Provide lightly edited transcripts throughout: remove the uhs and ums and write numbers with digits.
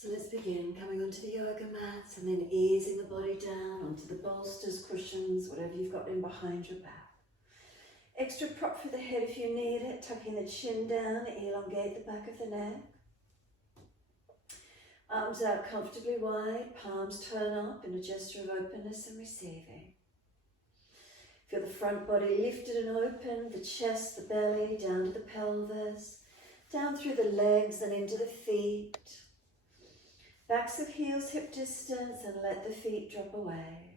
So let's begin coming onto the yoga mats and then easing the body down onto the bolsters, cushions, whatever you've got in behind your back. Extra prop for the head if you need it, tucking the chin down, elongate the back of the neck. Arms out comfortably wide, palms turn up in a gesture of openness and receiving. Feel the front body lifted and open, the chest, the belly, down to the pelvis, down through the legs and into the feet. Backs of heels hip distance and let the feet drop away.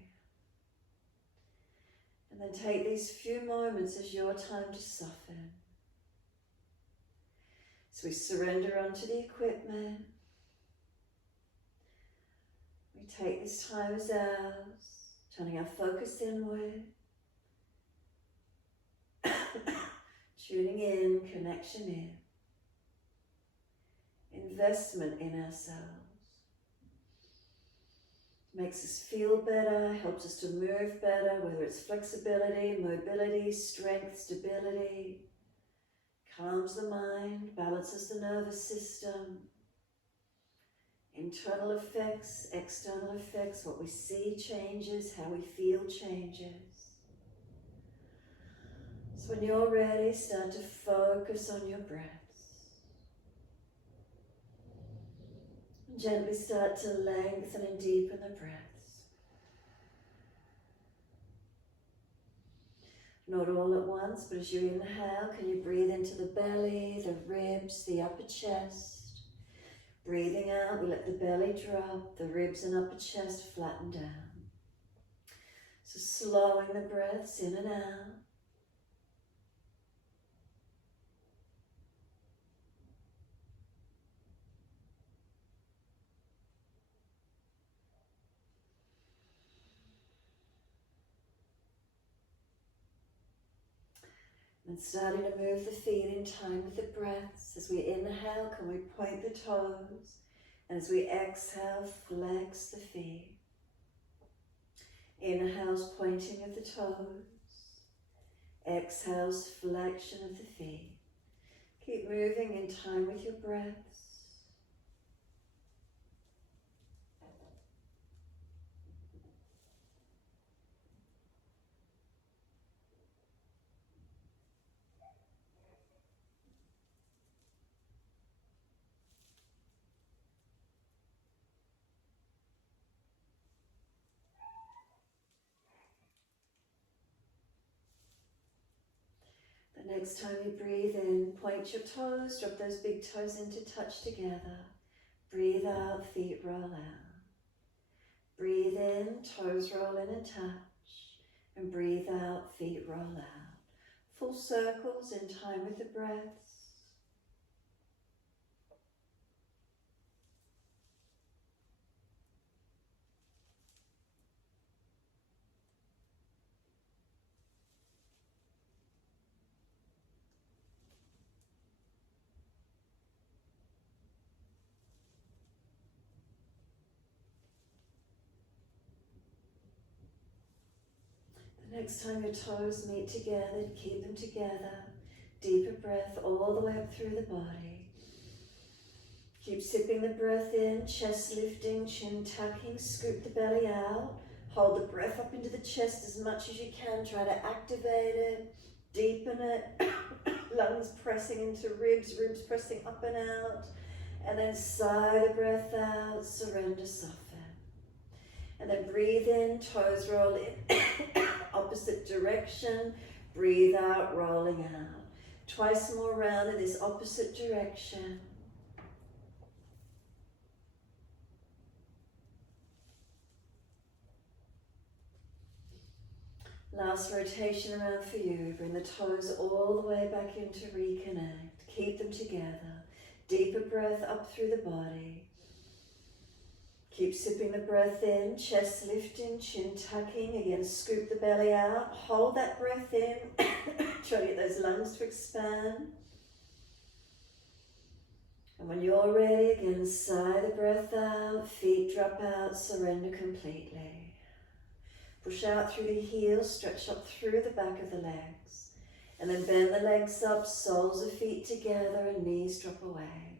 And then take these few moments as your time to soften. So we surrender onto the equipment. We take this time as ours, turning our focus inward. Tuning in, connection in. Investment in ourselves. Makes us feel better, helps us to move better, whether it's flexibility, mobility, strength, stability. Calms the mind, balances the nervous system. Internal effects, external effects, what we see changes, how we feel changes. So when you're ready, start to focus on your breaths. Gently start to lengthen and deepen the breaths. Not all at once, but as you inhale, can you breathe into the belly, the ribs, the upper chest. Breathing out, we let the belly drop, the ribs and upper chest flatten down. So slowing the breaths in and out. And starting to move the feet in time with the breaths. As we inhale, can we point the toes? And as we exhale, flex the feet. Inhales, pointing of the toes. Exhales, flexion of the feet. Keep moving in time with your breaths. The next time you breathe in, point your toes, drop those big toes in to touch together. Breathe out, feet roll out. Breathe in, toes roll in and touch. And breathe out, feet roll out. Full circles in time with the breaths. Next time your toes meet together, keep them together. Deeper breath all the way up through the body. Keep sipping the breath in, chest lifting, chin tucking, scoop the belly out. Hold the breath up into the chest as much as you can. Try to activate it, deepen it. Lungs pressing into ribs, ribs pressing up and out. And then sigh the breath out, surrender, soften. And then breathe in, toes roll in, opposite direction. Breathe out, rolling out. Twice more round in this opposite direction. Last rotation around for you. Bring the toes all the way back in to reconnect. Keep them together. Deeper breath up through the body. Keep sipping the breath in, chest lifting, chin tucking. Again, scoop the belly out. Hold that breath in. Try to get those lungs to expand. And when you're ready, again, sigh the breath out. Feet drop out, surrender completely. Push out through the heels, stretch up through the back of the legs. And then bend the legs up, soles of feet together and knees drop away.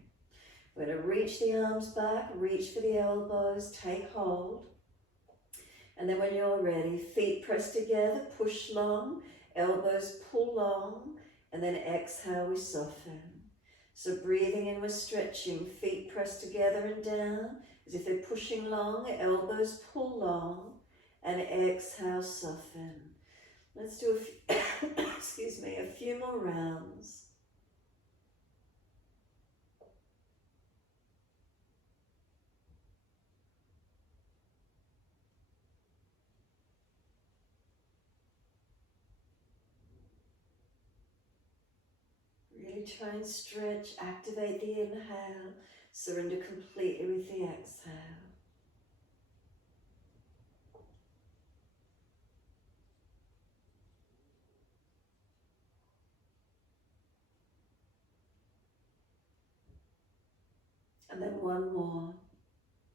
We're going to reach the arms back, reach for the elbows, take hold. And then when you're ready, feet press together, push long, elbows pull long, and then exhale, we soften. So breathing in, we're stretching, feet press together and down, as if they're pushing long, elbows pull long, and exhale, soften. Let's do a few more rounds. Really try and stretch, activate the inhale, surrender completely with the exhale. And then one more.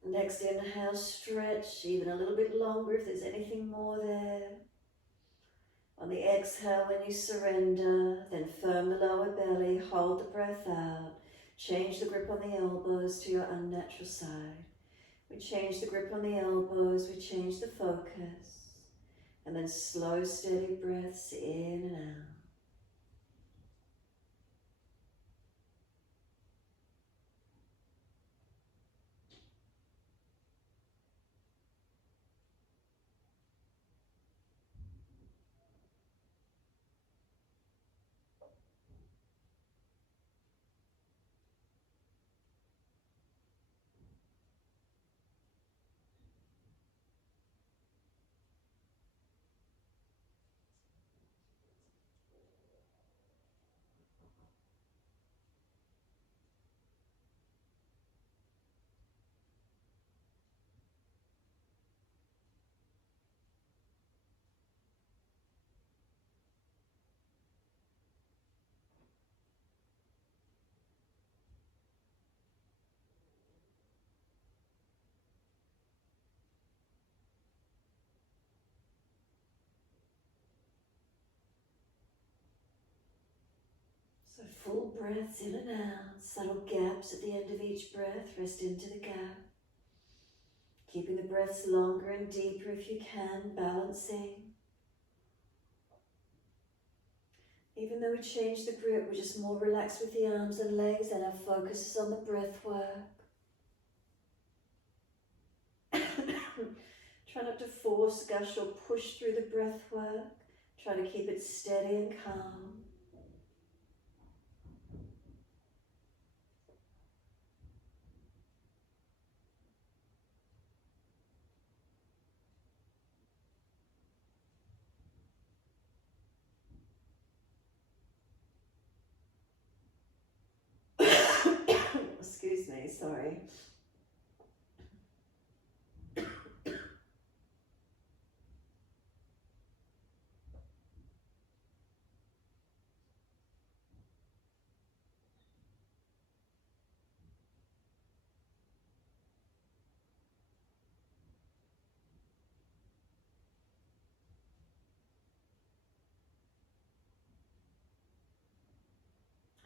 Next inhale, stretch even a little bit longer if there's anything more there. On the exhale, when you surrender, then firm the lower belly, hold the breath out. Change the grip on the elbows to your unnatural side. We change the grip on the elbows, we change the focus. And then slow, steady breaths in and out. So full breaths in and out, subtle gaps at the end of each breath, rest into the gap. Keeping the breaths longer and deeper if you can, balancing. Even though we change the grip, we're just more relaxed with the arms and legs, and our focus is on the breath work. Try not to force, gush or push through the breath work. Try to keep it steady and calm. Excuse me, sorry.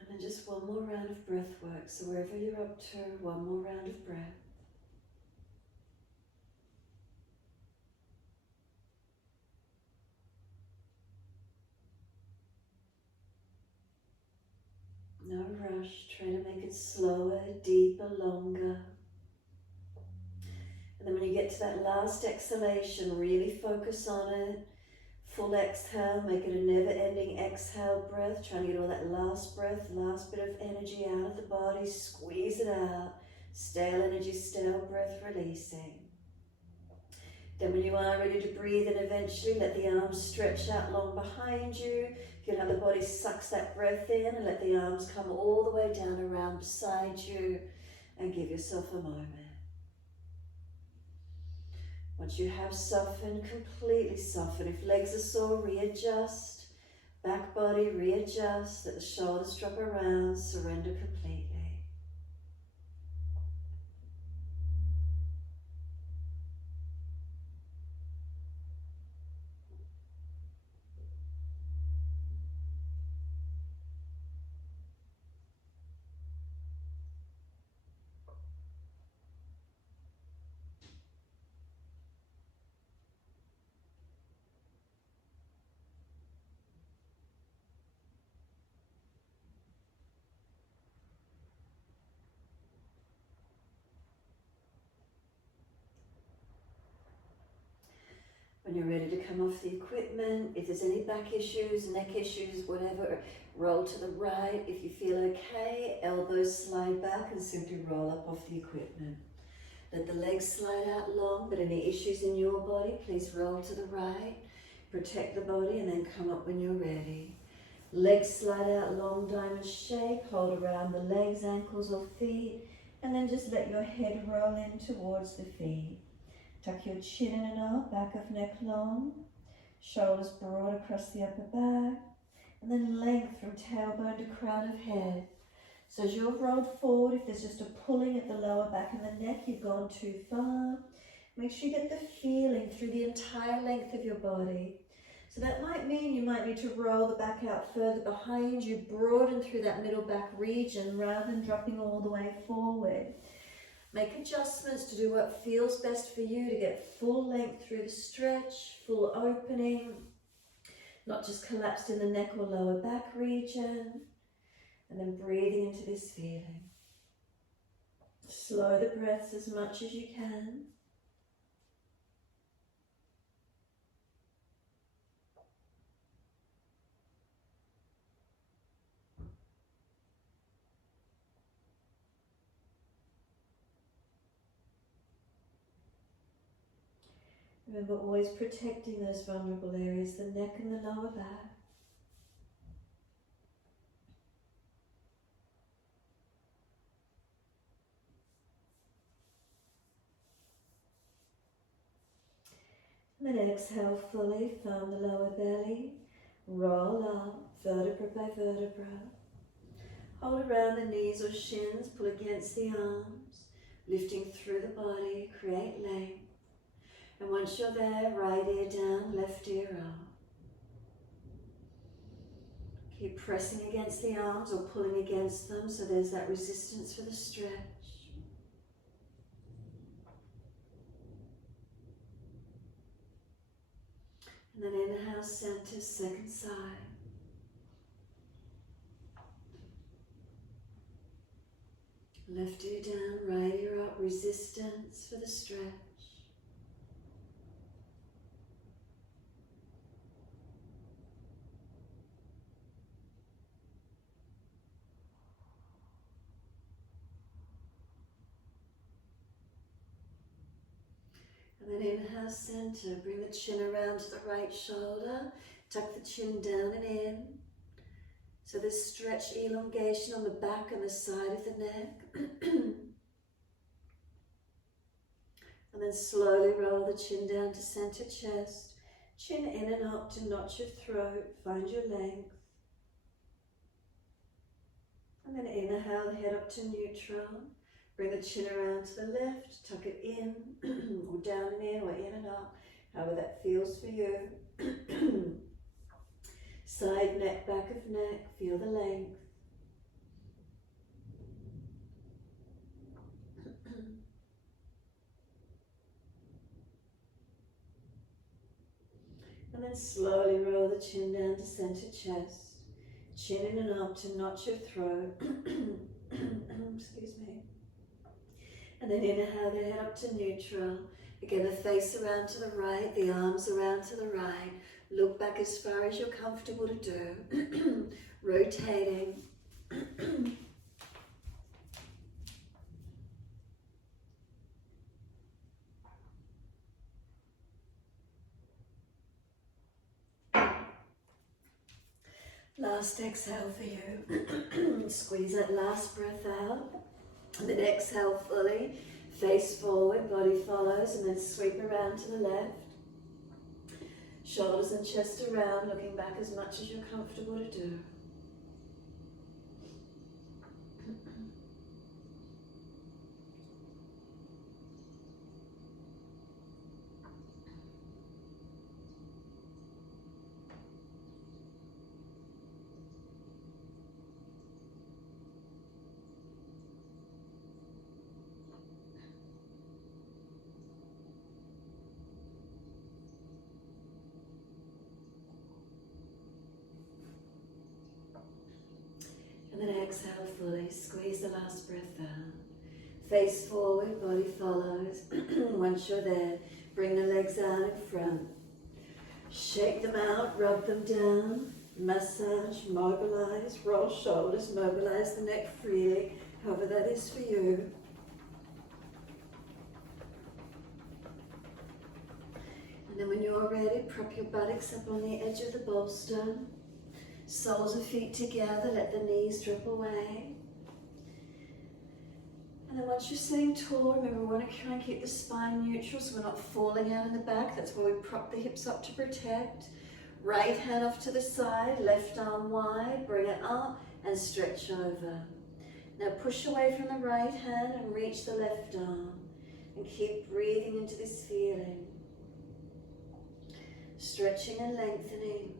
And then just one more round of breath work. So wherever you're up to, one more round of breath. No rush, try to make it slower, deeper, longer. And then when you get to that last exhalation, really focus on it. Full exhale, make it a never-ending exhale breath. Try to get all that last breath, last bit of energy out of the body. Squeeze it out. Stale energy, stale breath, releasing. Then when you are ready to breathe in eventually, let the arms stretch out long behind you. Feel how the body sucks that breath in, and let the arms come all the way down around beside you, and give yourself a moment. Once you have softened, completely soften. If legs are sore, readjust. Back body, readjust. Let the shoulders drop around. Surrender completely. When you're ready to come off the equipment, if there's any back issues, neck issues, whatever, roll to the right. If you feel okay, elbows slide back and simply roll up off the equipment. Let the legs slide out long, but any issues in your body, please roll to the right. Protect the body and then come up when you're ready. Legs slide out long diamond shape, hold around the legs, ankles or feet, and then just let your head roll in towards the feet. Tuck your chin in and up, back of neck long, shoulders broad across the upper back, and then length from tailbone to crown of head. So as you're rolled forward, if there's just a pulling at the lower back and the neck, you've gone too far. Make sure you get the feeling through the entire length of your body. So that might mean you might need to roll the back out further behind you, broaden through that middle back region rather than dropping all the way forward. Make adjustments to do what feels best for you to get full length through the stretch, full opening, not just collapsed in the neck or lower back region, and then breathing into this feeling. Slow the breaths as much as you can. Remember, always protecting those vulnerable areas, the neck and the lower back. And then exhale fully, firm the lower belly, roll up, vertebra by vertebra. Hold around the knees or shins, pull against the arms, lifting through the body, create length. And once you're there, right ear down, left ear up. Keep pressing against the arms or pulling against them so there's that resistance for the stretch. And then inhale, center, second side. Left ear down, right ear up, resistance for the stretch. And then inhale, center, bring the chin around to the right shoulder, tuck the chin down and in. So there's stretch, elongation on the back and the side of the neck. And then slowly roll the chin down to center chest, chin in and up to notch your throat, find your length. And then inhale, the head up to neutral. Bring the chin around to the left, tuck it in, or down and in, or in and up, however that feels for you. Side neck, back of neck, feel the length. And then slowly roll the chin down to center chest, chin in and up to notch your throat. Excuse me. And then inhale, the head up to neutral. Again, the face around to the right, the arms around to the right. Look back as far as you're comfortable to do. Rotating. Last exhale for you. Squeeze that last breath out. And then exhale fully. Face forward, body follows, and then sweep around to the left. Shoulders and chest around, looking back as much as you're comfortable to do. And then exhale fully, squeeze the last breath out. Face forward, body follows. Once you're there, bring the legs out in front. Shake them out, rub them down, massage, mobilise, roll shoulders, mobilise the neck freely, however that is for you. And then when you're ready, prop your buttocks up on the edge of the bolster. Soles of feet together, let the knees drop away. And then once you're sitting tall, remember we want to try and keep the spine neutral so we're not falling out in the back. That's where we prop the hips up to protect. Right hand off to the side, left arm wide, bring it up and stretch over. Now push away from the right hand and reach the left arm. And keep breathing into this feeling. Stretching and lengthening.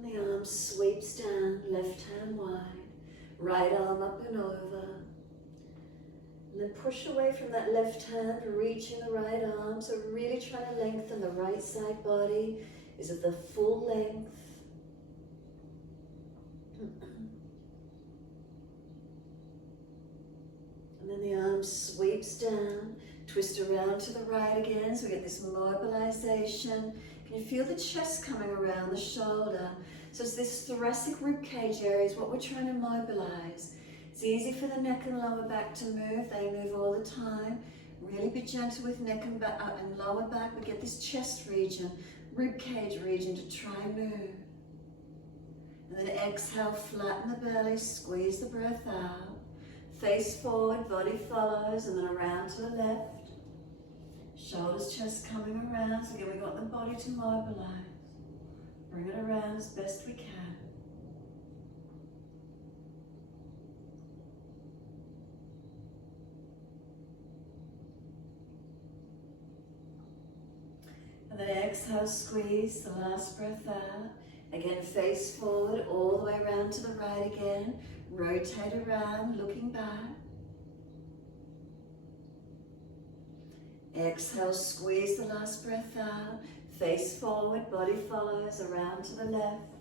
The arm sweeps down, left hand wide, right arm up and over. And then push away from that left hand, reaching the right arm. So really trying to lengthen the right side body. Is at the full length. And then the arm sweeps down, twist around to the right again, so we get this mobilisation. Can you feel the chest coming around the shoulder? So it's this thoracic rib cage area is what we're trying to mobilise. It's easy for the neck and lower back to move. They move all the time. Really be gentle with neck and back and lower back. We get this chest region, rib cage region to try and move. And then exhale, flatten the belly, squeeze the breath out. Face forward, body follows, and then around to the left. Shoulders, chest coming around. So again, we got the body to mobilize. Bring it around as best we can. And then exhale, squeeze the last breath out. Again, face forward, all the way around to the right again. Rotate around, looking back. Exhale, squeeze the last breath out. Face forward, body follows, around to the left.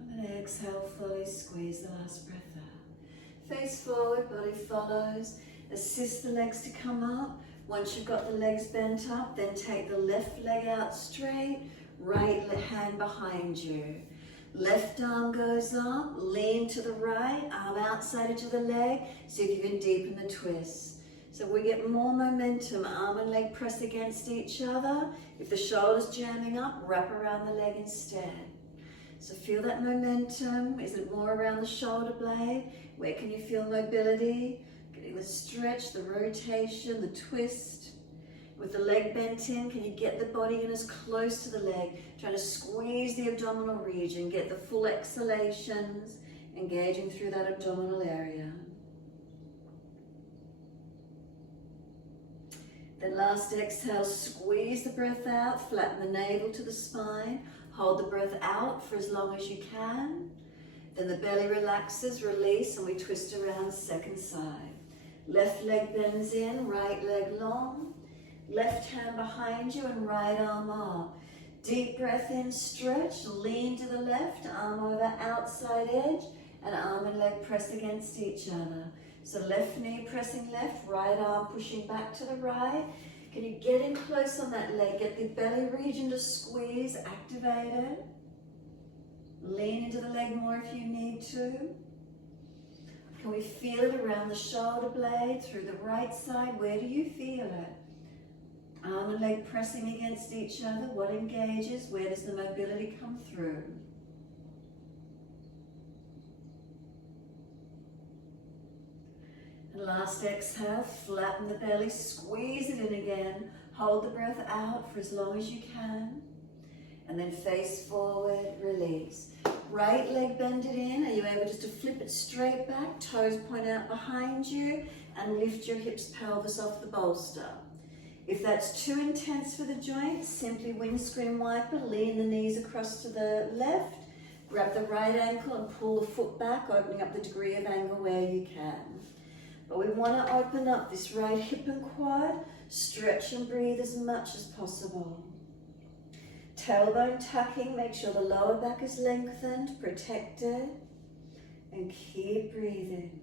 And then exhale, fully squeeze the last breath out. Face forward, body follows. Assist the legs to come up. Once you've got the legs bent up, then take the left leg out straight, right hand behind you. Left arm goes up, lean to the right, arm outside edge of the leg. See if you can deepen the twist. So we get more momentum, arm and leg press against each other. If the shoulder's jamming up, wrap around the leg instead. So feel that momentum. Is it more around the shoulder blade? Where can you feel mobility? Getting the stretch, the rotation, the twist. With the leg bent in, can you get the body in as close to the leg? Trying to squeeze the abdominal region, get the full exhalations, engaging through that abdominal area. Then last exhale, squeeze the breath out, flatten the navel to the spine, hold the breath out for as long as you can. Then the belly relaxes, release, and we twist around second side. Left leg bends in, right leg long. Left hand behind you and right arm up. Deep breath in, stretch, lean to the left, arm over outside edge, and arm and leg press against each other. So left knee pressing left, right arm pushing back to the right. Can you get in close on that leg? Get the belly region to squeeze, activate it. Lean into the leg more if you need to. Can we feel it around the shoulder blade, through the right side? Where do you feel it? Arm and leg pressing against each other. What engages? Where does the mobility come through? And last exhale, flatten the belly, squeeze it in again. Hold the breath out for as long as you can. And then face forward, release. Right leg bended in. Are you able just to flip it straight back? Toes point out behind you and lift your hips, pelvis off the bolster. If that's too intense for the joint, simply windscreen wiper, lean the knees across to the left, grab the right ankle and pull the foot back, opening up the degree of angle where you can. But we want to open up this right hip and quad, stretch and breathe as much as possible. Tailbone tucking, make sure the lower back is lengthened, protected, and keep breathing.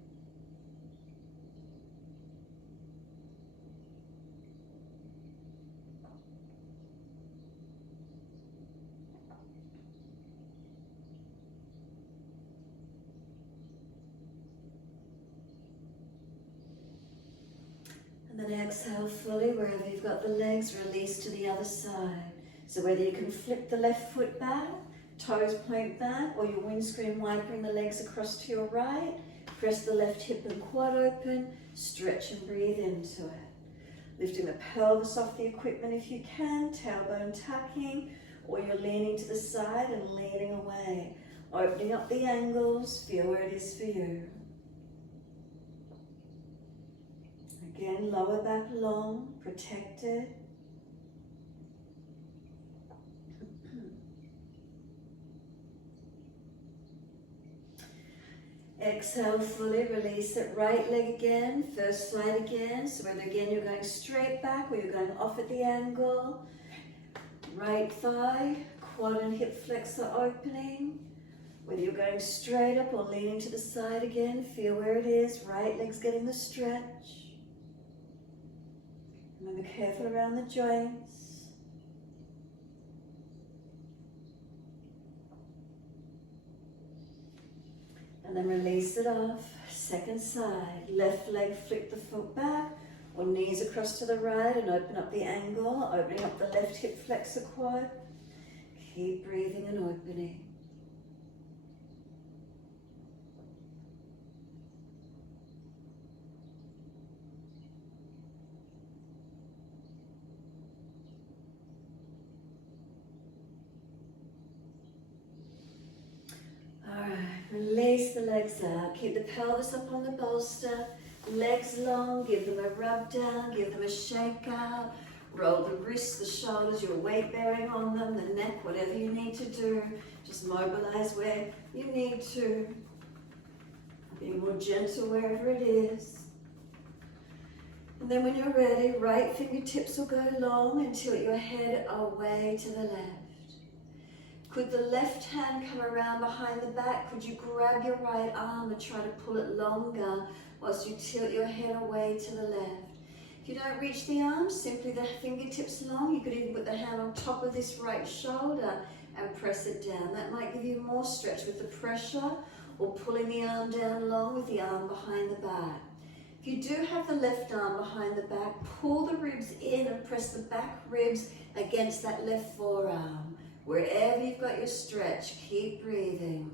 And then exhale fully wherever you've got the legs, release to the other side. So whether you can flip the left foot back, toes point back, or your windscreen wipering the legs across to your right, press the left hip and quad open, stretch and breathe into it. Lifting the pelvis off the equipment if you can, tailbone tucking, or you're leaning to the side and leaning away. Opening up the angles, feel where it is for you. Again, lower back long, protected. Exhale fully, release it. Right leg again, first side again. So whether again you're going straight back or you're going off at the angle. Right thigh, quad and hip flexor opening. Whether you're going straight up or leaning to the side again, feel where it is. Right leg's getting the stretch. Remember, careful around the joints. And then release it off. Second side. Left leg, flip the foot back or knees across to the right and open up the angle. Opening up the left hip flexor quad. Keep breathing and opening. Release the legs out. Keep the pelvis up on the bolster. Legs long. Give them a rub down. Give them a shake out. Roll the wrists, the shoulders, your weight bearing on them, the neck, whatever you need to do. Just mobilize where you need to. Be more gentle wherever it is. And then when you're ready, right fingertips will go long and tilt your head away to the left. Could the left hand come around behind the back? Could you grab your right arm and try to pull it longer whilst you tilt your head away to the left? If you don't reach the arms, simply the fingertips long. You could even put the hand on top of this right shoulder and press it down. That might give you more stretch with the pressure, or pulling the arm down long with the arm behind the back. If you do have the left arm behind the back, pull the ribs in and press the back ribs against that left forearm. Wherever you've got your stretch, keep breathing.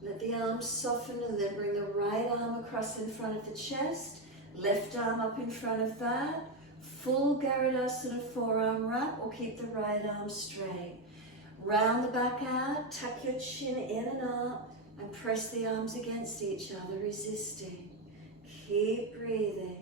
Let the arms soften and then bring the right arm across in front of the chest, left arm up in front of that. Full Garudasana forearm wrap, or keep the right arm straight. Round the back out, tuck your chin in and up, and press the arms against each other, resisting. Keep breathing.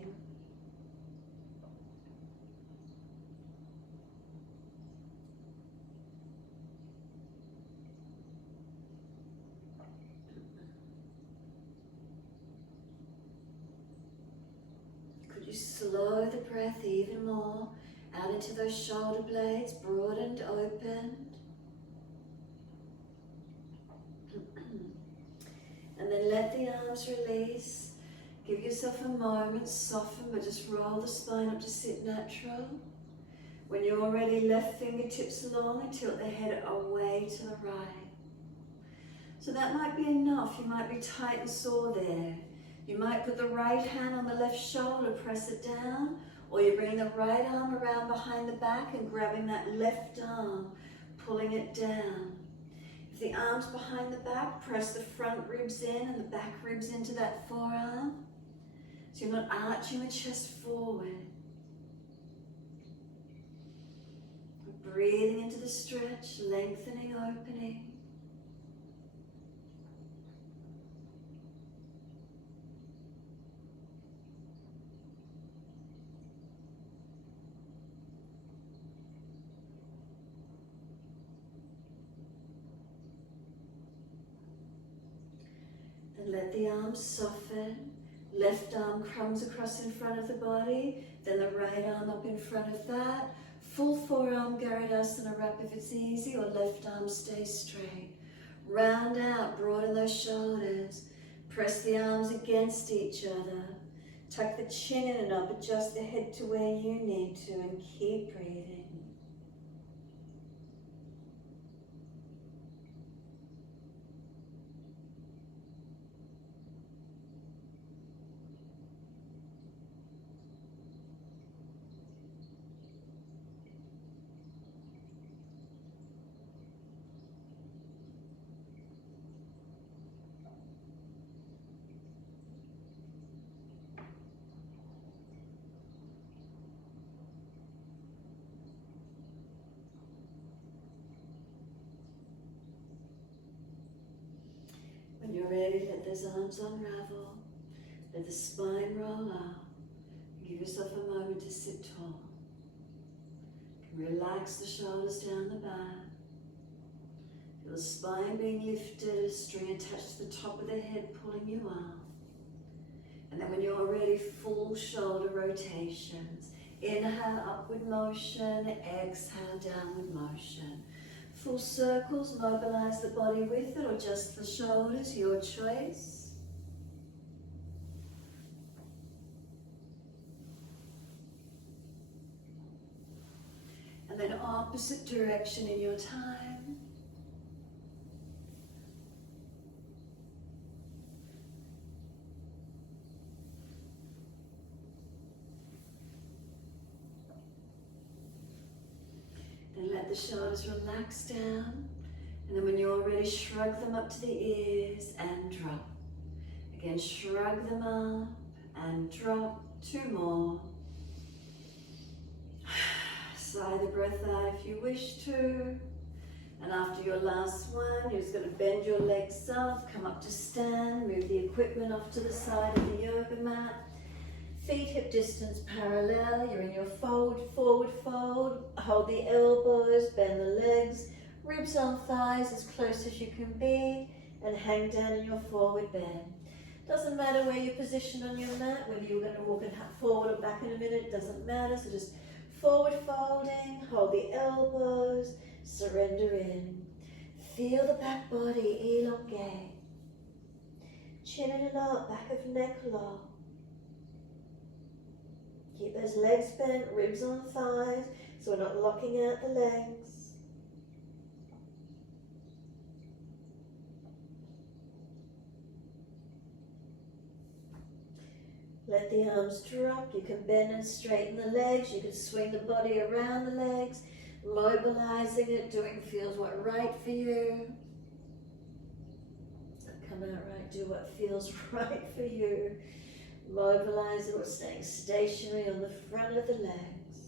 Slow the breath even more, out into those shoulder blades, broadened, opened. And then let the arms release. Give yourself a moment, soften, but just roll the spine up to sit natural. When you're ready, left fingertips long and tilt the head away to the right. So that might be enough. You might be tight and sore there. You might put the right hand on the left shoulder, press it down, or you bring the right arm around behind the back and grabbing that left arm, pulling it down. If the arm's behind the back, press the front ribs in and the back ribs into that forearm, so you're not arching the chest forward. Breathing into the stretch, lengthening, opening. And let the arms soften. Left arm crumbs across in front of the body, then the right arm up in front of that. Full forearm Garudasana wrap if it's easy, or left arm stays straight. Round out, broaden those shoulders. Press the arms against each other. Tuck the chin in and up, adjust the head to where you need to, and keep breathing. When you're ready, let those arms unravel. Let the spine roll up. Give yourself a moment to sit tall. Relax the shoulders down the back. Feel the spine being lifted, a string attached to the top of the head pulling you up. And then when you're ready, full shoulder rotations. Inhale, upward motion. Exhale, downward motion. Full circles, mobilize the body with it or just the shoulders, your choice. And then opposite direction in your time. Then let the shoulders relax down. And then when you're ready, shrug them up to the ears and drop. Again, shrug them up and drop. 2 more. Sigh the breath out if you wish to. And after your last one, you're just going to bend your legs up, come up to stand, move the equipment off to the side of the yoga mat. Feet hip distance parallel, you're in your forward fold. Hold the elbows, bend the legs, ribs on thighs as close as you can be, and hang down in your forward bend. Doesn't matter where you're positioned on your mat, whether you're going to walk forward or back in a minute, doesn't matter. So just forward folding, hold the elbows, surrender in. Feel the back body elongate. Chin in and up, back of neck long. Keep those legs bent, ribs on thighs, so we're not locking out the legs. Let the arms drop. You can bend and straighten the legs. You can swing the body around the legs, mobilizing it, doing feels what right for you. Doesn't come out right, do what feels right for you. Mobilize it or staying stationary on the front of the legs.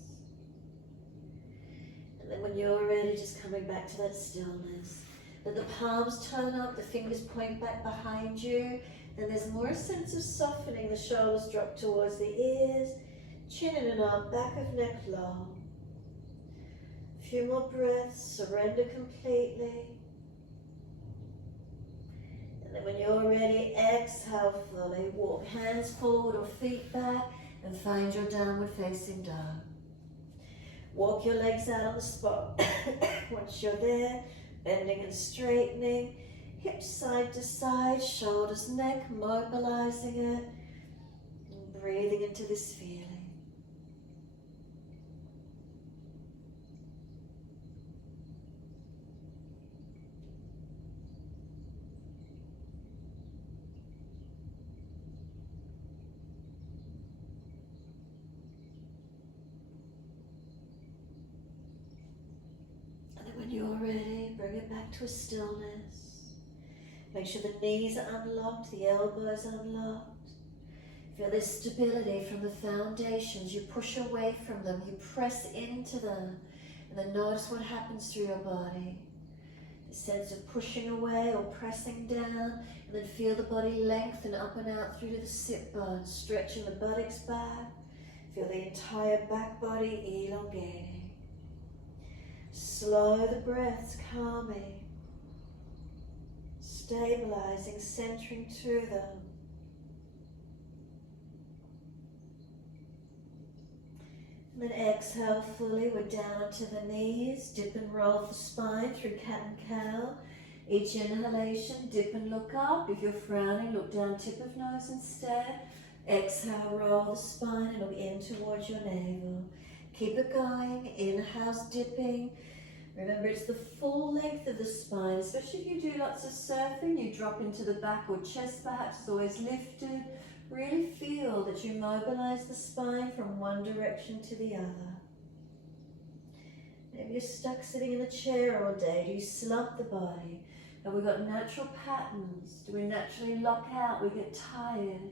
And then when you're ready, just coming back to that stillness. Let the palms turn up, the fingers point back behind you. Then there's more a sense of softening. The shoulders drop towards the ears. Chin in and up, back of neck long. A few more breaths, surrender completely. And then when you're ready, exhale fully. Walk hands forward or feet back and find your downward facing dog. Walk your legs out on the spot. Once you're there, bending and straightening. Hips side to side, shoulders, neck, mobilizing it. And breathing into this feeling. When you're ready, bring it back to a stillness. Make sure the knees are unlocked, the elbows unlocked. Feel this stability from the foundations. You push away from them, you press into them, and then notice what happens through your body. The sense of pushing away or pressing down, and then feel the body lengthen up and out through to the sit bones, stretching the buttocks back. Feel the entire back body elongating. Slow the breaths, calming. stabilizing, centering to them. And then exhale fully, we're down to the knees. Dip and roll the spine through cat and cow. Each inhalation, dip and look up. If you're frowning, look down tip of nose instead. Exhale, roll the spine and look in towards your navel. Keep it going. Inhale's dipping. Remember, it's the full length of the spine, especially if you do lots of surfing, you drop into the back or chest perhaps is always lifted. Really feel that you mobilize the spine from one direction to the other. Maybe you're stuck sitting in a chair all day. Do you slump the body? Have we got natural patterns? Do we naturally lock out? We get tired.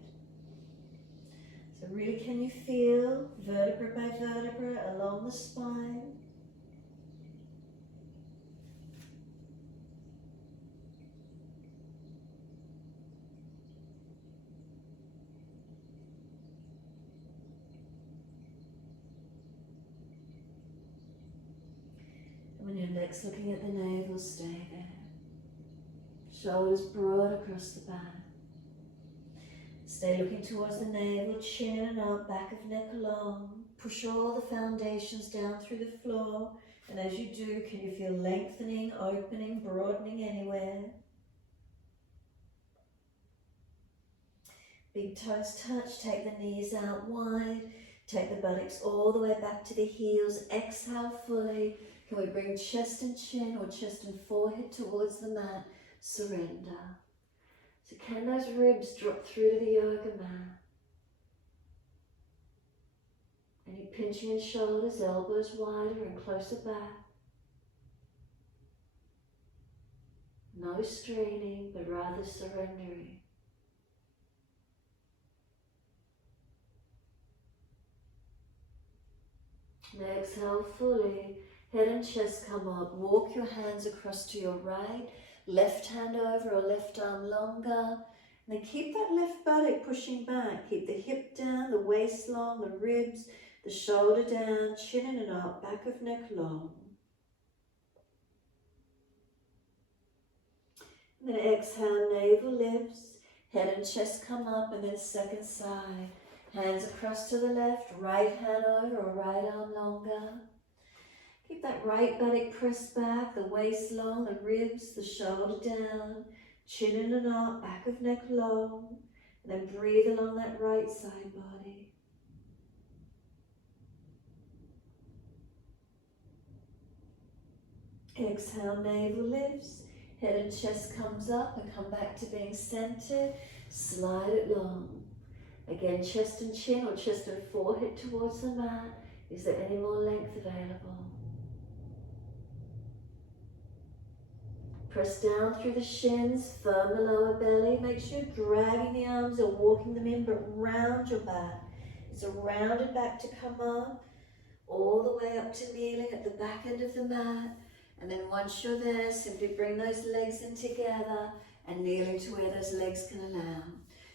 So really, can you feel vertebra by vertebra along the spine? When your neck's looking at the navel, stay there. Shoulders broad across the back. Stay looking towards the navel, chin and up, back of neck long. Push all the foundations down through the floor. And as you do, can you feel lengthening, opening, broadening anywhere? Big toes touch, take the knees out wide. Take the buttocks all the way back to the heels. Exhale fully. Can we bring chest and chin or chest and forehead towards the mat? Surrender. So can those ribs drop through to the yoga mat? Any pinching in shoulders, elbows wider and closer back. No straining, but rather surrendering. And exhale fully. Head and chest come up. Walk your hands across to your right. Left hand over or left arm longer. And then keep that left buttock pushing back. Keep the hip down, the waist long, the ribs, the shoulder down, chin in and up, back of neck long. And then exhale, navel lifts. Head and chest come up and then second side. Hands across to the left, right hand over or right arm longer. Keep that right buttock pressed back, the waist long, the ribs, the shoulder down, chin in and up, back of neck long, and then breathe along that right side body. Exhale, navel lifts, head and chest comes up and come back to being centered, slide it long. Again, chest and chin or chest and forehead towards the mat. Is there any more length available? Press down through the shins, firm the lower belly. Make sure you're dragging the arms or walking them in, but round your back. It's a rounded back to come up, all the way up to kneeling at the back end of the mat. And then once you're there, simply bring those legs in together and kneeling to where those legs can allow.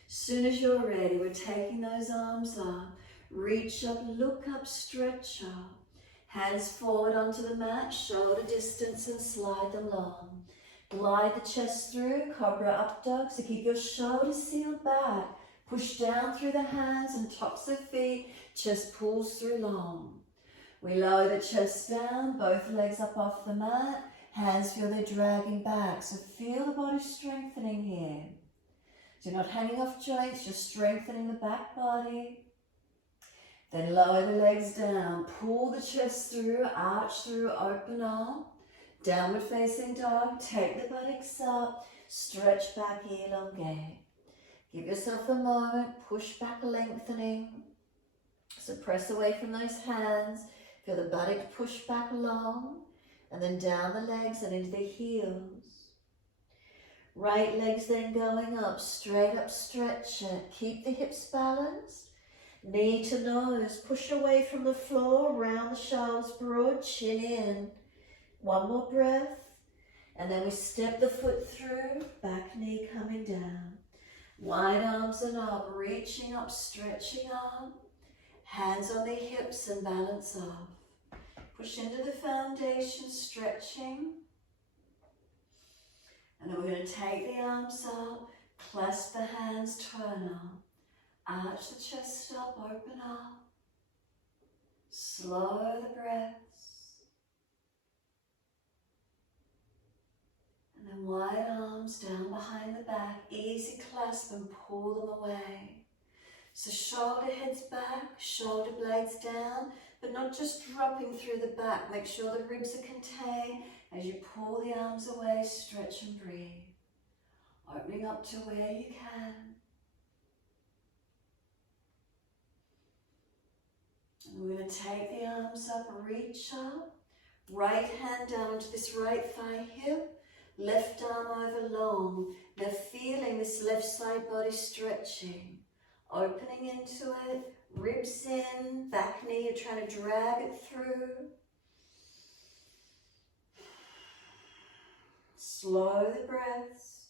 As soon as you're ready, we're taking those arms up. Reach up, look up, stretch up. Hands forward onto the mat, shoulder distance and slide them long. Glide the chest through, cobra up dog, so keep your shoulders sealed back. Push down through the hands and tops of feet, chest pulls through long. We lower the chest down, both legs up off the mat, hands feel they're dragging back, so feel the body strengthening here. So you're not hanging off joints, you're strengthening the back body. Then lower the legs down, pull the chest through, arch through, open up. Downward facing dog, take the buttocks up, stretch back, elongate. Give yourself a moment, push back, lengthening. So press away from those hands, feel the buttock push back long, and then down the legs and into the heels. Right leg's then going up, straight up, stretch it. Keep the hips balanced, knee to nose, push away from the floor, round the shoulders broad, chin in. One more breath, and then we step the foot through, back knee coming down. Wide arms and up, reaching up, stretching up. Hands on the hips and balance off. Push into the foundation, stretching. And then we're going to take the arms up, clasp the hands, turn up. Arch the chest up, open up. Slow the breaths. And then wide arms down behind the back. Easy clasp and pull them away. So shoulder heads back, shoulder blades down, but not just dropping through the back. Make sure the ribs are contained. As you pull the arms away, stretch and breathe. Opening up to where you can. And we're going to take the arms up, reach up. Right hand down onto this right thigh hip. Left arm over long. Now feeling this left side body stretching. Opening into it, ribs in, back knee, you're trying to drag it through. Slow the breaths.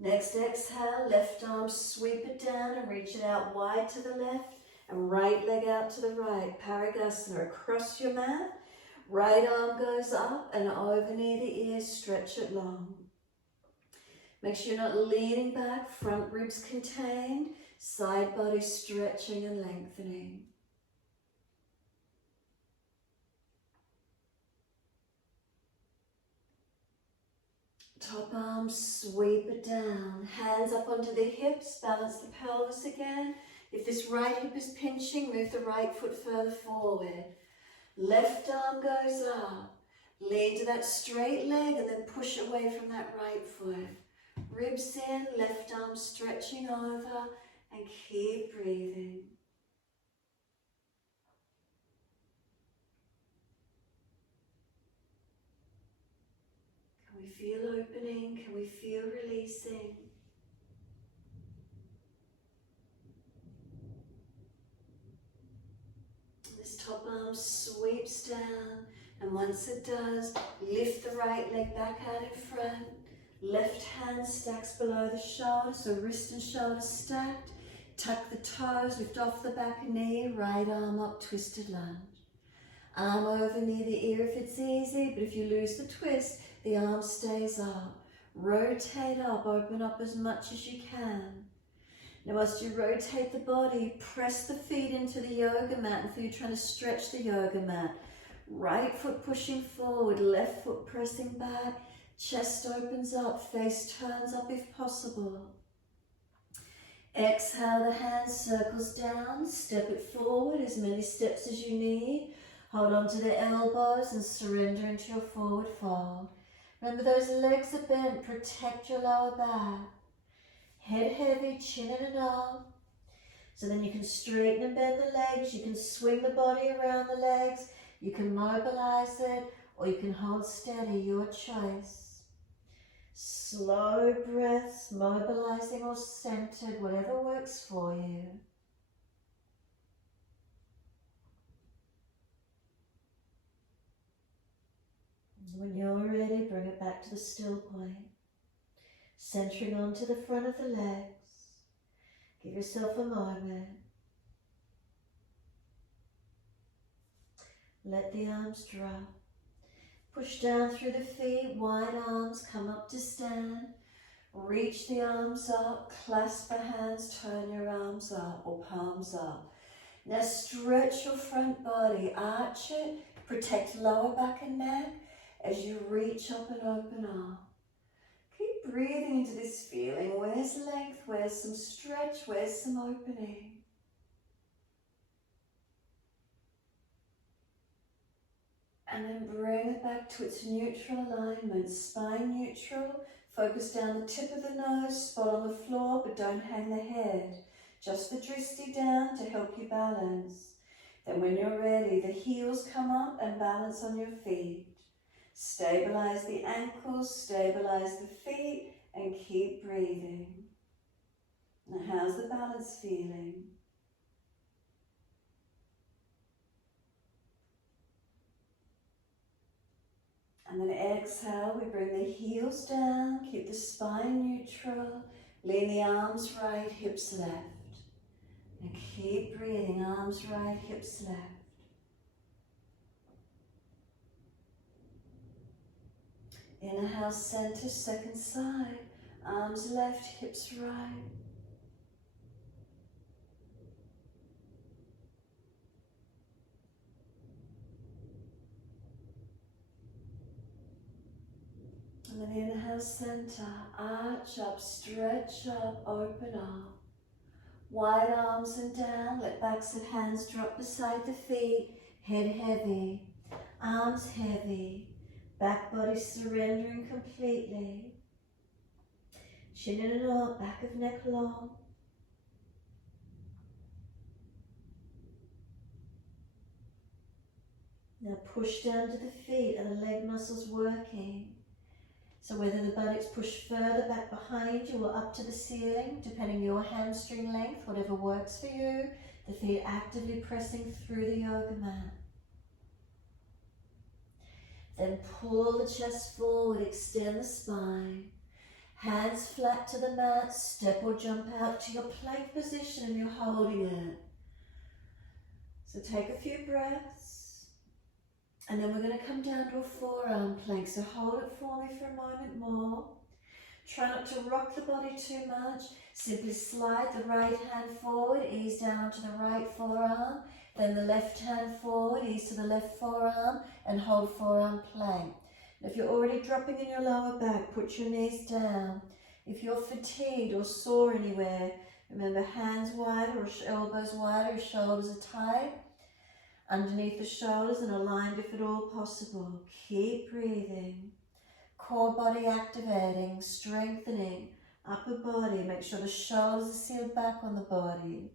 Next exhale, left arm, sweep it down and reach it out wide to the left and right leg out to the right. Parigasana across your mat. Right arm goes up and over near the ears, stretch it long. Make sure you're not leaning back, front ribs contained, side body stretching and lengthening. Top arm, sweep it down. Hands up onto the hips, balance the pelvis again. If this right hip is pinching, move the right foot further forward. Left arm goes up. Lean to that straight leg and then push away from that right foot. Ribs in, left arm stretching over and keep breathing. Can we feel opening? Can we feel releasing? This top arm sweeps down, and once it does, lift the right leg back out in front. Left hand stacks below the shoulder, so wrist and shoulder stacked. Tuck the toes, lift off the back knee, right arm up, twisted lunge. Arm over near the ear if it's easy, but if you lose the twist, the arm stays up. Rotate up, open up as much as you can. Now as you rotate the body, press the feet into the yoga mat until you're trying to stretch the yoga mat. Right foot pushing forward, left foot pressing back. Chest opens up, face turns up if possible. Exhale, the hands circles down, step it forward as many steps as you need. Hold on to the elbows and surrender into your forward fold. Remember those legs are bent, protect your lower back. Head heavy, chin in and up. So then you can straighten and bend the legs, you can swing the body around the legs, you can mobilize it, or you can hold steady, your choice. Slow breaths, mobilizing or centered, whatever works for you. When you're ready, bring it back to the still point. Centering onto the front of the legs. Give yourself a moment. Let the arms drop. Push down through the feet, wide arms, come up to stand. Reach the arms up, clasp the hands, turn your arms up or palms up. Now stretch your front body, arch it, protect lower back and neck as you reach up and open up. Keep breathing into this feeling. Where's length? Where's some stretch? Where's some opening? And then bring it back to its neutral alignment. Spine neutral. Focus down the tip of the nose, spot on the floor, but don't hang the head. Just the drishti down to help you balance. Then when you're ready, the heels come up and balance on your feet. Stabilize the ankles, stabilize the feet, and keep breathing. Now how's the balance feeling? And then exhale, we bring the heels down, keep the spine neutral, lean the arms right, hips left. And keep breathing, arms right, hips left. Inhale, center, second side. Arms left, hips right. And then inhale, center. Arch up, stretch up, open up. Wide arms and down. Let backs of hands drop beside the feet. Head heavy. Arms heavy. Back body surrendering completely. Chin in and out, back of neck long. Now push down to the feet and the leg muscles working. So whether the buttocks push further back behind you or up to the ceiling, depending on your hamstring length, whatever works for you, the feet actively pressing through the yoga mat. Then pull the chest forward, extend the spine. Hands flat to the mat, step or jump out to your plank position and you're holding it. So take a few breaths. And then we're going to come down to a forearm plank. So hold it for me for a moment more. Try not to rock the body too much. Simply slide the right hand forward, ease down to the right forearm. Then the left hand forward, ease to the left forearm and hold forearm plank. If you're already dropping in your lower back, put your knees down. If you're fatigued or sore anywhere, remember hands wider or elbows wider, shoulders are tight. Underneath the shoulders and aligned if at all possible. Keep breathing. Core body activating, strengthening. Upper body, make sure the shoulders are sealed back on the body.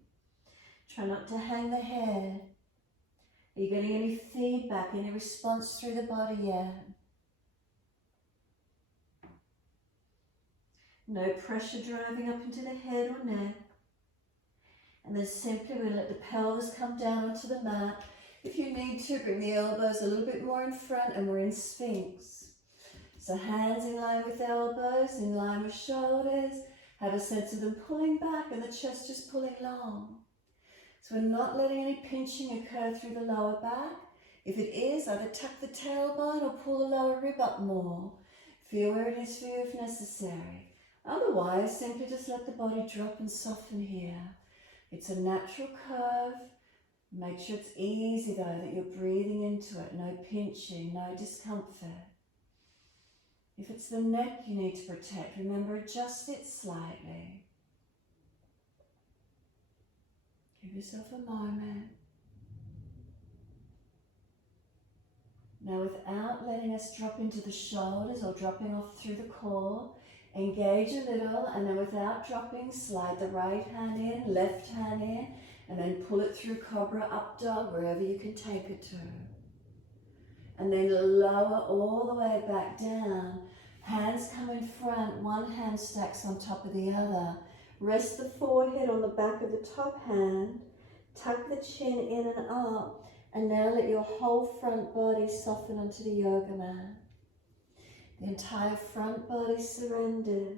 Try not to hang the head. Are you getting any feedback, any response through the body yet? No pressure driving up into the head or neck. And then simply we'll let the pelvis come down onto the mat. If you need to, bring the elbows a little bit more in front and we're in Sphinx. So hands in line with elbows, in line with shoulders. Have a sense of them pulling back and the chest just pulling long. So we're not letting any pinching occur through the lower back. If it is, either tuck the tailbone or pull the lower rib up more. Feel where it is for you if necessary. Otherwise, simply just let the body drop and soften here. It's a natural curve. Make sure it's easy though, that you're breathing into it. No pinching, no discomfort. If it's the neck you need to protect, remember, adjust it slightly. Give yourself a moment. Now, without letting us drop into the shoulders or dropping off through the core, engage a little, and then without dropping, slide the right hand in, left hand in, and then pull it through Cobra, Up Dog, wherever you can take it to. And then lower all the way back down. Hands come in front, one hand stacks on top of the other. Rest the forehead on the back of the top hand. Tuck the chin in and up. And now let your whole front body soften onto the yoga mat. The entire front body surrenders.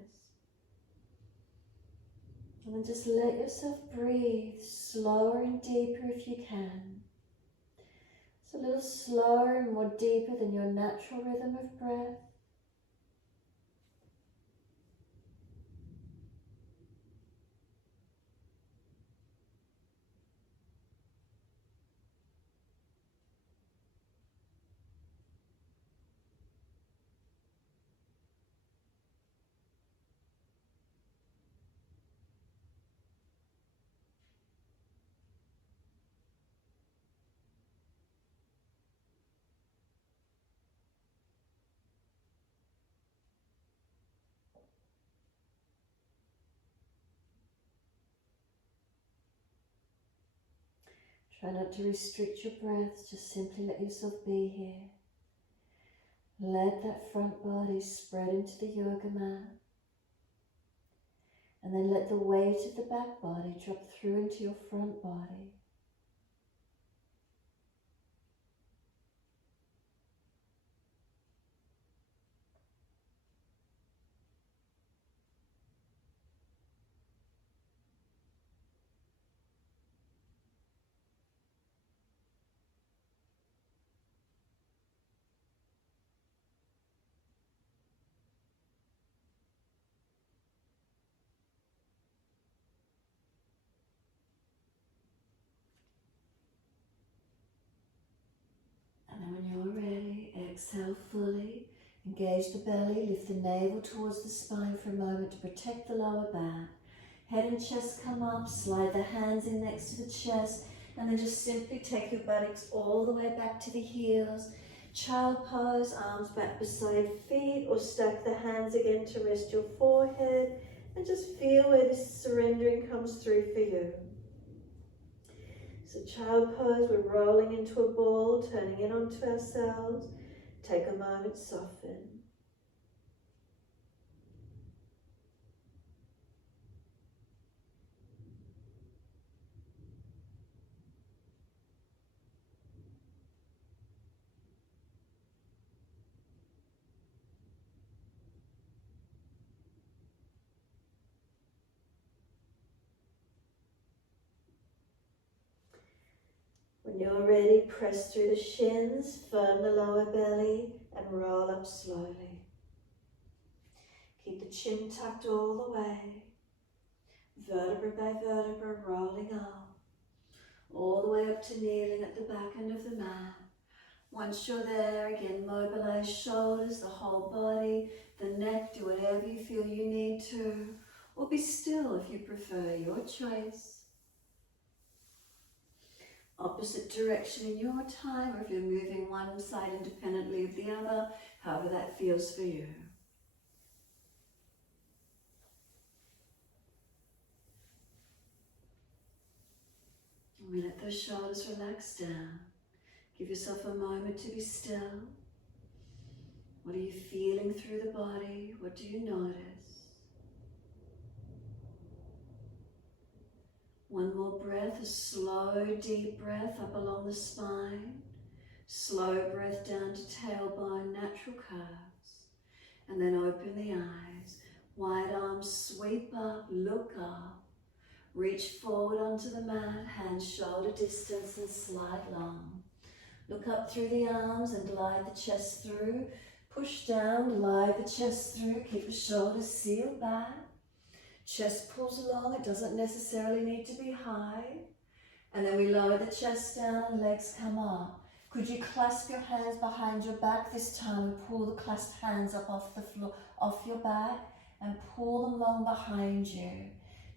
And then just let yourself breathe slower and deeper if you can. It's a little slower and more deeper than your natural rhythm of breath. Try not to restrict your breath, just simply let yourself be here. Let that front body spread into the yoga mat. And then let the weight of the back body drop through into your front body. Exhale fully. Engage the belly. Lift the navel towards the spine for a moment to protect the lower back. Head and chest come up. Slide the hands in next to the chest. And then just simply take your buttocks all the way back to the heels. Child pose, arms back beside feet, or stack the hands again to rest your forehead. And just feel where this surrendering comes through for you. So child pose, we're rolling into a ball, turning in onto ourselves. Take a moment, soften. When you're ready, press through the shins, firm the lower belly, and roll up slowly. Keep the chin tucked all the way, vertebra by vertebra, rolling up, all the way up to kneeling at the back end of the mat. Once you're there, again, mobilize shoulders, the whole body, the neck, do whatever you feel you need to, or be still if you prefer, your choice. Opposite direction in your time, or if you're moving one side independently of the other, however that feels for you. And we let those shoulders relax down. Give yourself a moment to be still. What are you feeling through the body? What do you notice? One more breath, a slow, deep breath up along the spine. Slow breath down to tailbone, natural curves. And then open the eyes. Wide arms sweep up, look up. Reach forward onto the mat, hands shoulder distance and slide long. Look up through the arms and glide the chest through. Push down, glide the chest through. Keep the shoulders sealed back. Chest pulls along, it doesn't necessarily need to be high. And then we lower the chest down and legs come up. Could you clasp your hands behind your back this time and pull the clasped hands up off the floor, off your back, and pull them long behind you.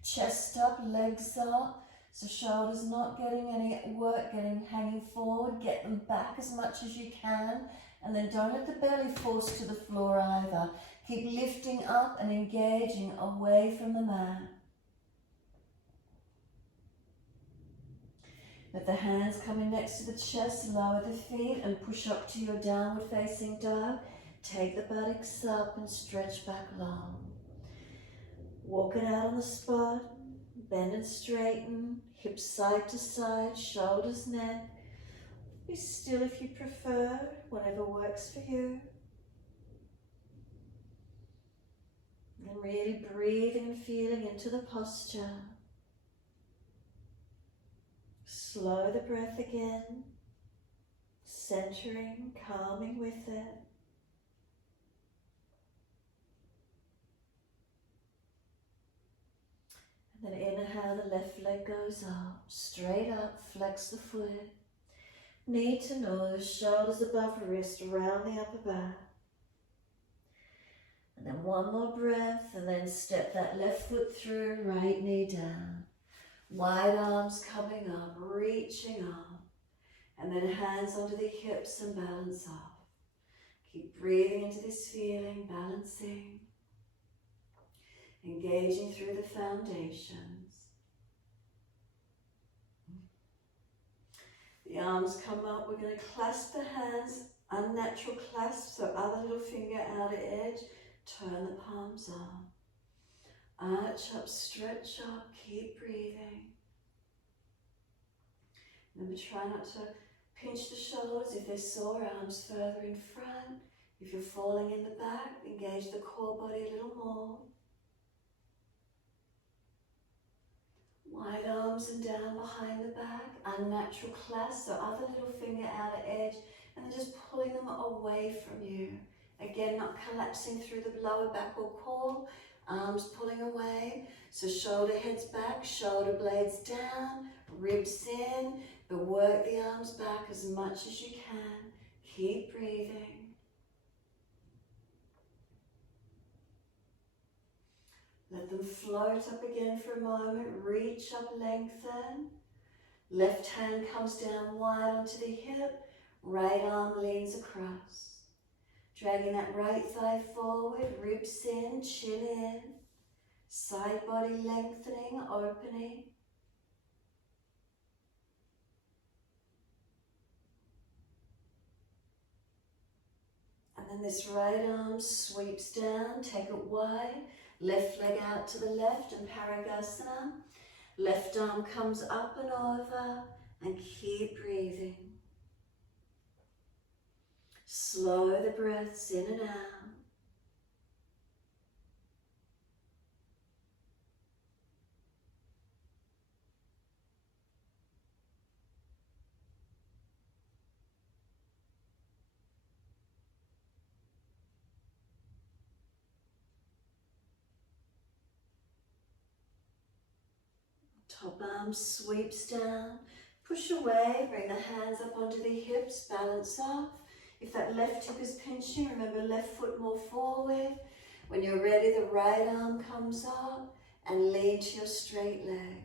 Chest up, legs up, so shoulders not getting any work, hanging forward. Get them back as much as you can, and then don't let the belly force to the floor either. Keep lifting up and engaging away from the mat. Let the hands come in next to the chest, lower the feet and push up to your downward facing dog. Take the buttocks up and stretch back long. Walk it out on the spot, bend and straighten, hips side to side, shoulders, neck. Be still if you prefer, whatever works for you. And really breathing and feeling into the posture. Slow the breath again, centering, calming with it. And then inhale, the left leg goes up, straight up, flex the foot. Knee to nose, shoulders above wrist, around the upper back. And then one more breath, and then step that left foot through, right knee down. Wide arms coming up, reaching up. And then hands onto the hips and balance off. Keep breathing into this feeling, balancing. Engaging through the foundations. The arms come up, we're going to clasp the hands, unnatural clasp, so other little finger outer edge, turn the palms up. Arch up, stretch up, keep breathing. Remember, try not to pinch the shoulders if they're sore, arms further in front. If you're falling in the back, engage the core body a little more. Wide arms and down behind the back, unnatural clasp, so other little finger outer edge, and then just pulling them away from you. Again, not collapsing through the lower back or core, arms pulling away, so shoulder heads back, shoulder blades down, ribs in, but work the arms back as much as you can. Keep breathing. Let them float up again for a moment. Reach up, lengthen. Left hand comes down wide onto the hip. Right arm leans across. Dragging that right thigh forward, ribs in, chin in. Side body lengthening, opening. And then this right arm sweeps down, take it wide. Left leg out to the left and Parigasana. Left arm comes up and over and keep breathing. Slow the breaths in and out. Top arm sweeps down, push away, bring the hands up onto the hips, balance off. If that left hip is pinching, remember left foot more forward. When you're ready, the right arm comes up and lean to your straight leg.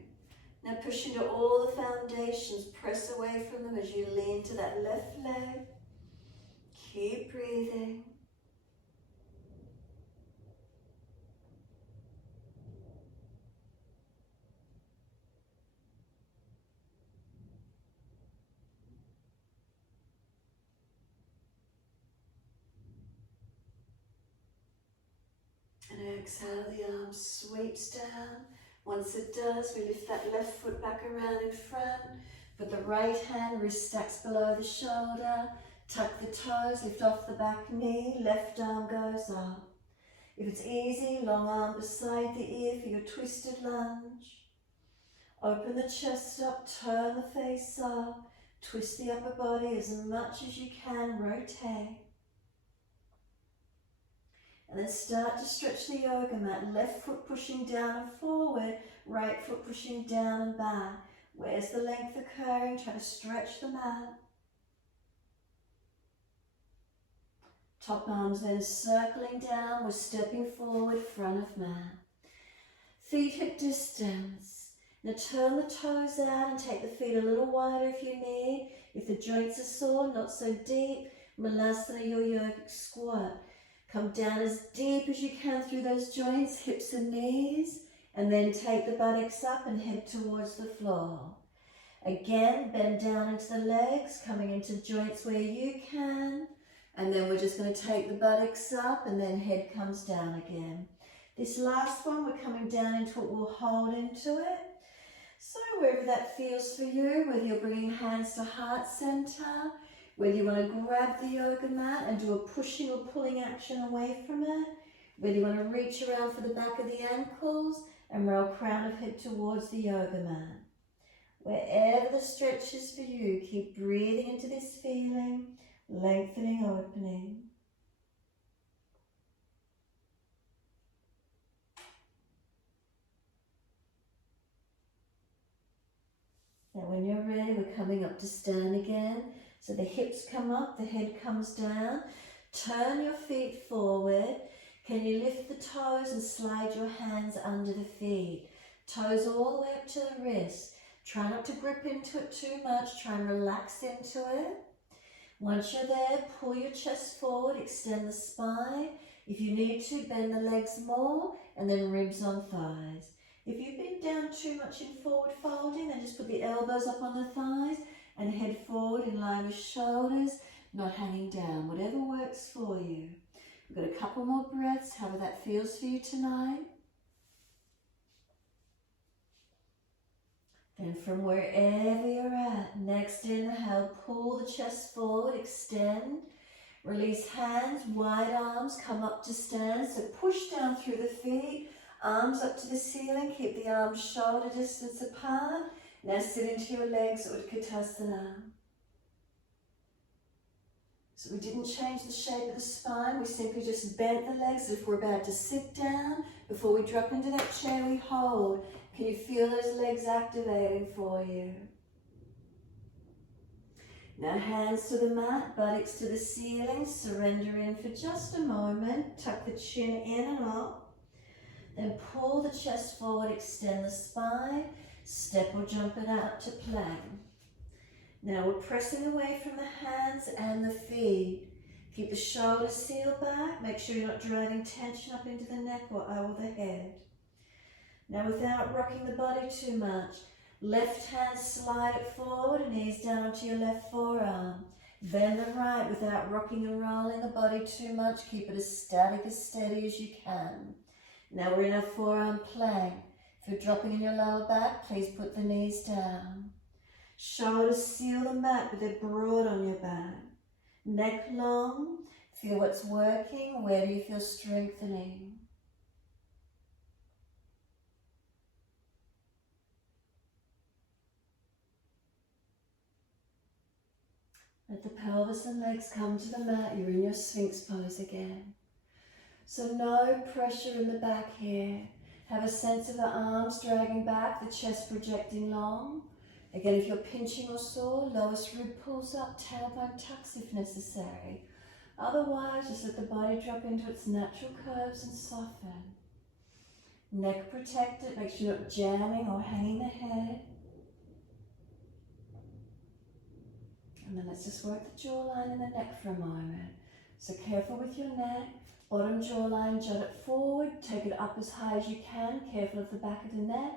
Now push into all the foundations, press away from them as you lean to that left leg. Keep breathing. And exhale, the arm sweeps down. Once it does, we lift that left foot back around in front. Put the right hand, wrist stacks below the shoulder. Tuck the toes, lift off the back knee. Left arm goes up. If it's easy, long arm beside the ear for your twisted lunge. Open the chest up, turn the face up. Twist the upper body as much as you can, rotate. And then start to stretch the yoga mat. Left foot pushing down and forward, right foot pushing down and back. Where's the length occurring? Try to stretch the mat. Top arms then circling down. We're stepping forward, front of mat. Feet hip distance. Now turn the toes out and take the feet a little wider if you need. If the joints are sore, not so deep, Malasana, your yogic squat. Come down as deep as you can through those joints, hips and knees, and then take the buttocks up and head towards the floor. Again, bend down into the legs, coming into joints where you can, and then we're just going to take the buttocks up and then head comes down again. This last one, we're coming down into it, we'll hold into it. So wherever that feels for you, whether you're bringing hands to heart center, whether you want to grab the yoga mat and do a pushing or pulling action away from it, whether you want to reach around for the back of the ankles and roll crown of head towards the yoga mat. Wherever the stretch is for you, keep breathing into this feeling, lengthening, opening. Now when you're ready, we're coming up to stand again. So the hips come up, the head comes down. Turn your feet forward. Can you lift the toes and slide your hands under the feet? Toes all the way up to the wrist. Try not to grip into it too much. Try and relax into it. Once you're there, pull your chest forward, extend the spine. If you need to, bend the legs more and then ribs on thighs. If you've been down too much in forward folding, then just put the elbows up on the thighs and head forward in line with shoulders, not hanging down, whatever works for you. We've got a couple more breaths, however that feels for you tonight. Then from wherever you're at, next inhale, pull the chest forward, extend, release hands, wide arms, come up to stand. So push down through the feet, arms up to the ceiling, keep the arms shoulder distance apart. Now sit into your legs, Utkatasana. So we didn't change the shape of the spine, we simply just bent the legs as if we're about to sit down. Before we drop into that chair, we hold. Can you feel those legs activating for you? Now hands to the mat, buttocks to the ceiling, surrender in for just a moment. Tuck the chin in and up. Then pull the chest forward, extend the spine, step or jump it out to plank. Now we're pressing away from the hands and the feet. Keep the shoulders sealed back. Make sure you're not driving tension up into the neck or over the head. Now without rocking the body too much, left hand slide it forward, knees down onto your left forearm. Bend the right without rocking and rolling the body too much. Keep it as static, as steady as you can. Now we're in our forearm plank. If you're dropping in your lower back, please put the knees down. Shoulders seal the mat, but they're broad on your back. Neck long. Feel what's working. Where do you feel strengthening? Let the pelvis and legs come to the mat. You're in your Sphinx pose again. So no pressure in the back here. Have a sense of the arms dragging back, the chest projecting long. Again, if you're pinching or sore, lowest rib pulls up, tailbone tucks if necessary. Otherwise, just let the body drop into its natural curves and soften. Neck protected, make sure you're not jamming or hanging the head. And then let's just work the jawline and the neck for a moment. So careful with your neck. Bottom jawline, jut it forward. Take it up as high as you can. Careful of the back of the neck.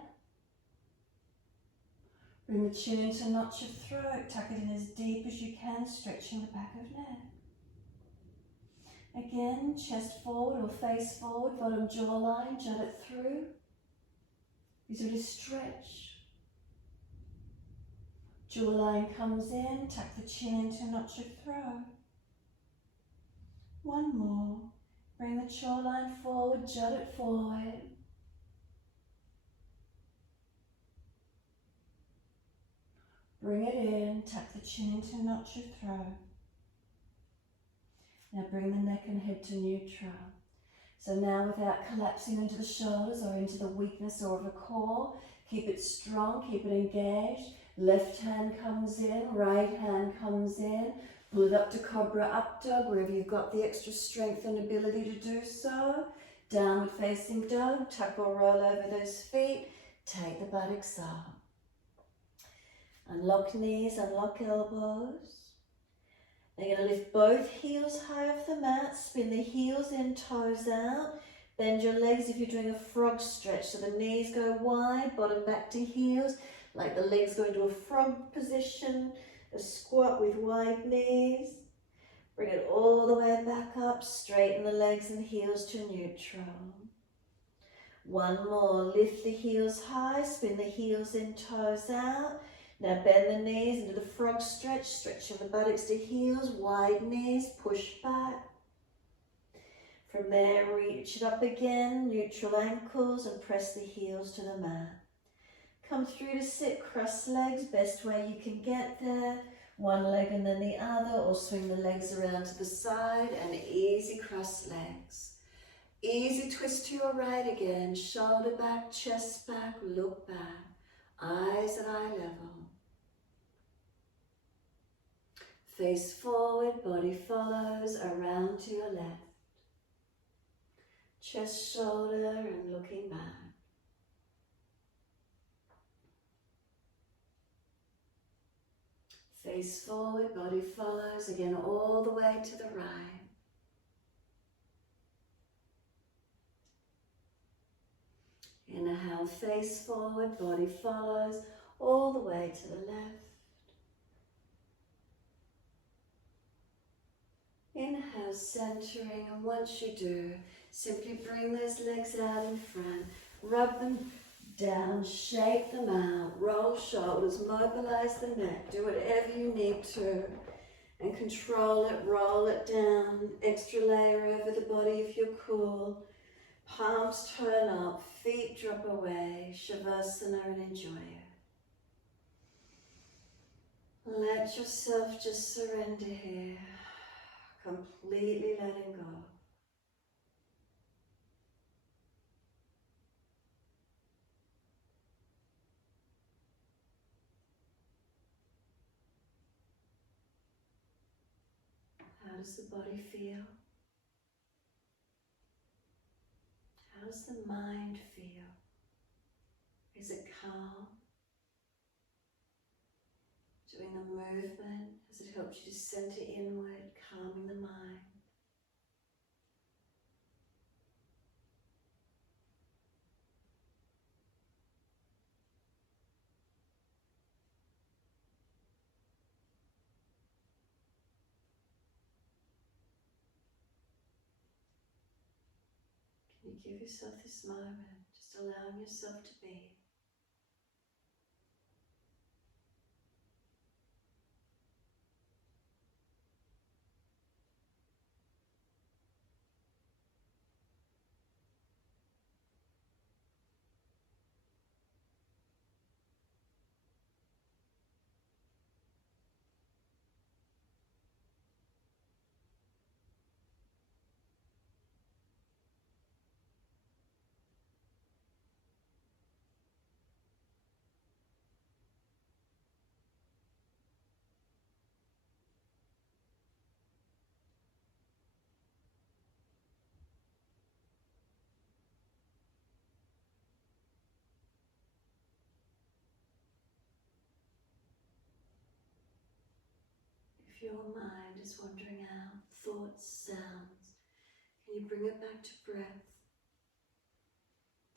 Bring the chin into notch your throat. Tuck it in as deep as you can, stretching the back of neck. Again, chest forward or face forward. Bottom jawline, jut it through. Visually stretch. Jawline comes in, tuck the chin into notch your throat. One more. Bring the jawline forward, jut it forward. Bring it in, tuck the chin into notch your throat. Now bring the neck and head to neutral. So now without collapsing into the shoulders or into the weakness or the core, keep it strong, keep it engaged. Left hand comes in, right hand comes in. Pull it up to Cobra Up Dog, wherever you've got the extra strength and ability to do so. Downward Facing Dog, tuck or roll over those feet. Take the buttocks up. Unlock knees, unlock elbows. Now you're going to lift both heels high off the mat, spin the heels in, toes out. Bend your legs if you're doing a frog stretch, so the knees go wide, bottom back to heels, like the legs go into a frog position, a squat with wide knees. Bring it all the way back up, straighten the legs and heels to neutral. One more, lift the heels high, spin the heels in, toes out. Now bend the knees into the frog stretch, stretching the buttocks to heels, wide knees, push back. From there, reach it up again, neutral ankles, and press the heels to the mat. Come through to sit, cross legs, best way you can get there. One leg and then the other, or swing the legs around to the side, and easy cross legs. Easy twist to your right again, shoulder back, chest back, look back, eyes at eye level. Face forward, body follows, around to your left. Chest, shoulder, and looking back. Face forward, body follows, again all the way to the right. Inhale, face forward, body follows, all the way to the left. Inhale, centering, and once you do, simply bring those legs out in front, rub them down, shake them out, roll shoulders, mobilize the neck, do whatever you need to, and control it, roll it down, extra layer over the body if you're cool, palms turn up, feet drop away, Shavasana, and enjoy it. Let yourself just surrender here, completely letting go. How does the body feel? How does the mind feel? Is it calm? Doing the movement, has it helped you to center inward, calming the mind? Can you give yourself this moment, just allowing yourself to be? If your mind is wandering out, thoughts, sounds, can you bring it back to breath?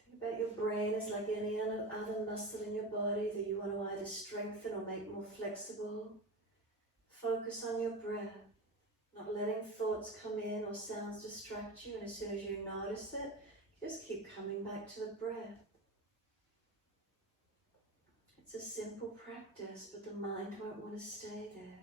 Think about your brain as like any other muscle in your body that you want to either strengthen or make more flexible. Focus on your breath, not letting thoughts come in or sounds distract you, and as soon as you notice it, you just keep coming back to the breath. It's a simple practice, but the mind won't want to stay there.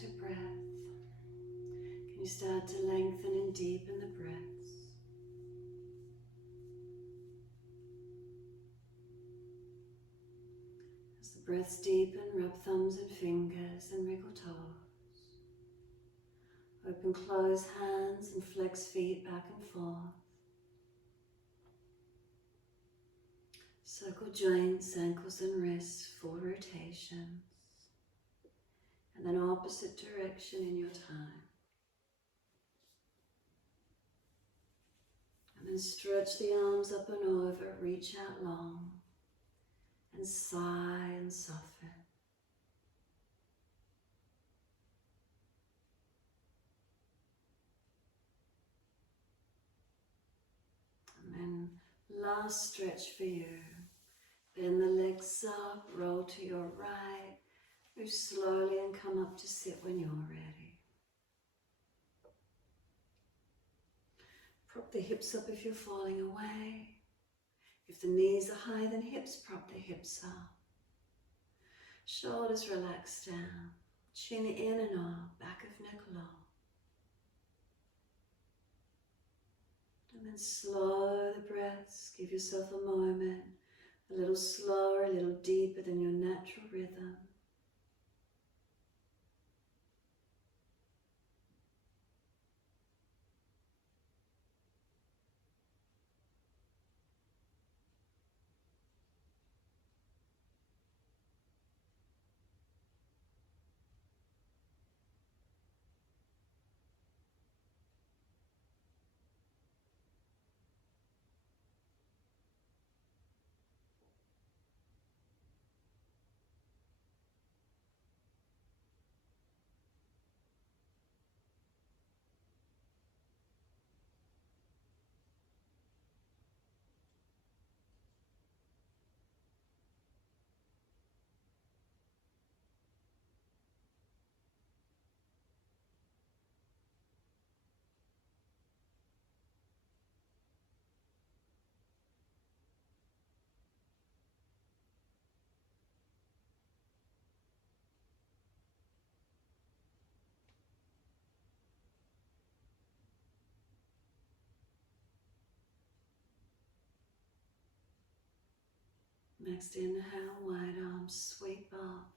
To breath. Can you start to lengthen and deepen the breaths? As the breaths deepen, rub thumbs and fingers and wriggle toes. Open, close hands and flex feet back and forth. Circle joints, ankles and wrists, 4 rotations. And then opposite direction in your time. And then stretch the arms up and over, reach out long, and sigh and soften. And then last stretch for you. Bend the legs up, roll to your right, move slowly and come up to sit when you're ready. Prop the hips up if you're falling away. If the knees are higher than hips, prop the hips up. Shoulders relax down, chin in and up, back of neck low. And then slow the breaths, give yourself a moment, a little slower, a little deeper than your natural rhythm. Next inhale, wide arms sweep up.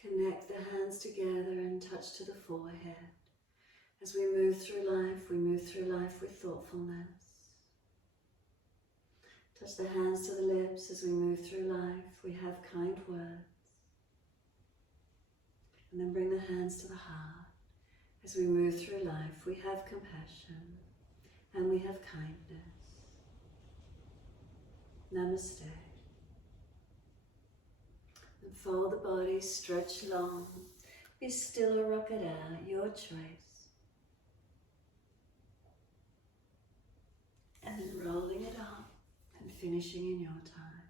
Connect the hands together and touch to the forehead. As we move through life with thoughtfulness. Touch the hands to the lips as we move through life. We have kind words. And then bring the hands to the heart. As we move through life, we have compassion and we have kindness. Namaste. And fold the body, stretch long. Be still or rock it out, your choice. And then rolling it up and finishing in your time.